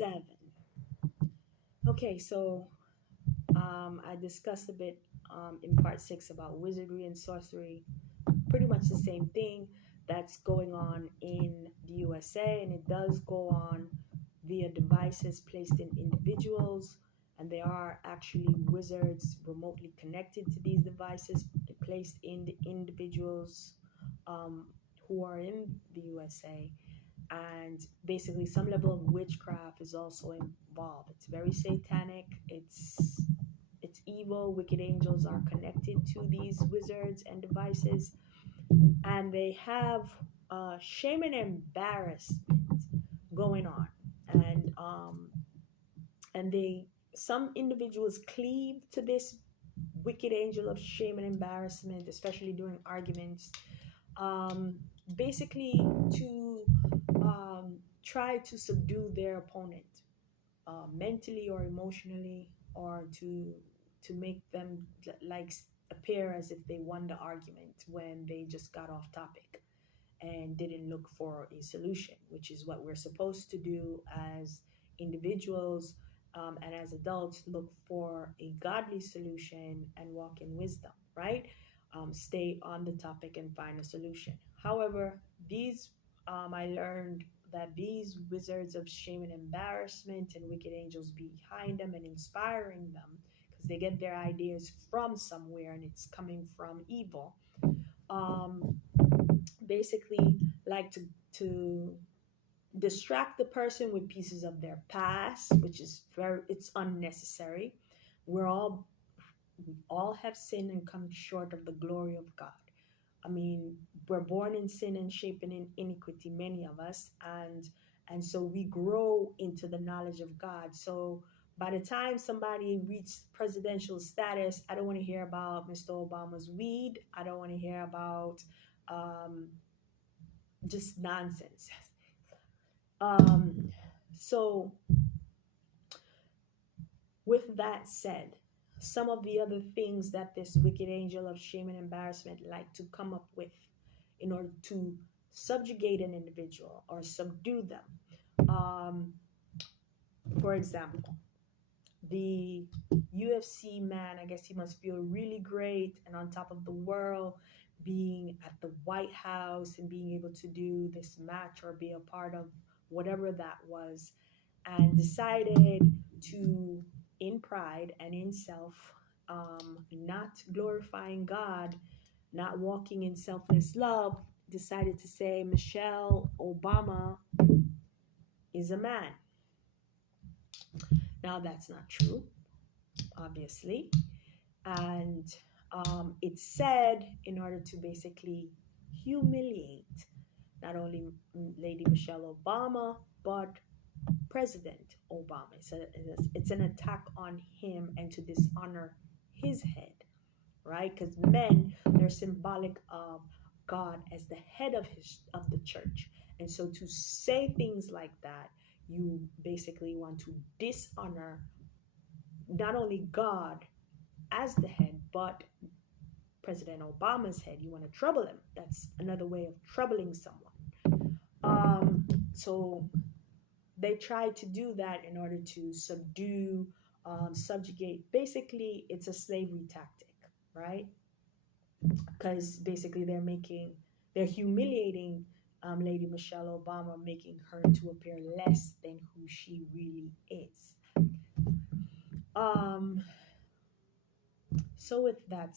7. Okay, so I discussed a bit in part 6 about wizardry and sorcery. Pretty much the same thing that's going on in the USA, and it does go on via devices placed in individuals. And there are actually wizards remotely connected to these devices placed in the individuals um, who are in the USA. And basically some level of witchcraft is also involved. It's very satanic. It's evil. Wicked angels are connected to these wizards and devices, and they have shame and embarrassment going on. And um and they some individuals cleave to this wicked angel of shame and embarrassment, especially during arguments, um, basically to try to subdue their opponent, mentally or emotionally, or to make them like appear as if they won the argument when they just got off topic and didn't look for a solution, which is what we're supposed to do as individuals, and as adults. Look for a godly solution and walk in wisdom, right? Stay on the topic and find a solution. However, I learned that these wizards of shame and embarrassment and wicked angels behind them and inspiring them, because they get their ideas from somewhere and it's coming from evil, um, basically like to distract the person with pieces of their past, which is it's unnecessary. we're all we all have sinned and come short of the glory of God. I mean, we're born in sin and shapen in iniquity, many of us, and so we grow into the knowledge of God. So by the time somebody reaches presidential status, I don't want to hear about Mr. Obama's weed. I don't want to hear about um, just nonsense. Um, so, with that said, some of the other things that this wicked angel of shame and embarrassment like to come up with in order to subjugate an individual or subdue them. For example, the UFC man, I guess he must feel really great and on top of the world, being at the White House and being able to do this match or be a part of whatever that was, and decided to, in pride and in self, not glorifying God, not walking in selfless love, decided to say Michelle Obama is a man. Now, that's not true, obviously. And it's said in order to basically humiliate not only Lady Michelle Obama, but President Obama. It's an attack on him and to dishonor his head, right? Because men, they're symbolic of God as the head of the church. And so to say things like that, you basically want to dishonor not only God as the head, but President Obama's head. You want to trouble him. That's another way of troubling someone. So they tried to do that in order to subdue, subjugate. Basically, it's a slavery tactic, right? Because basically they're humiliating Lady Michelle Obama, making her to appear less than who she really is. Um, so with that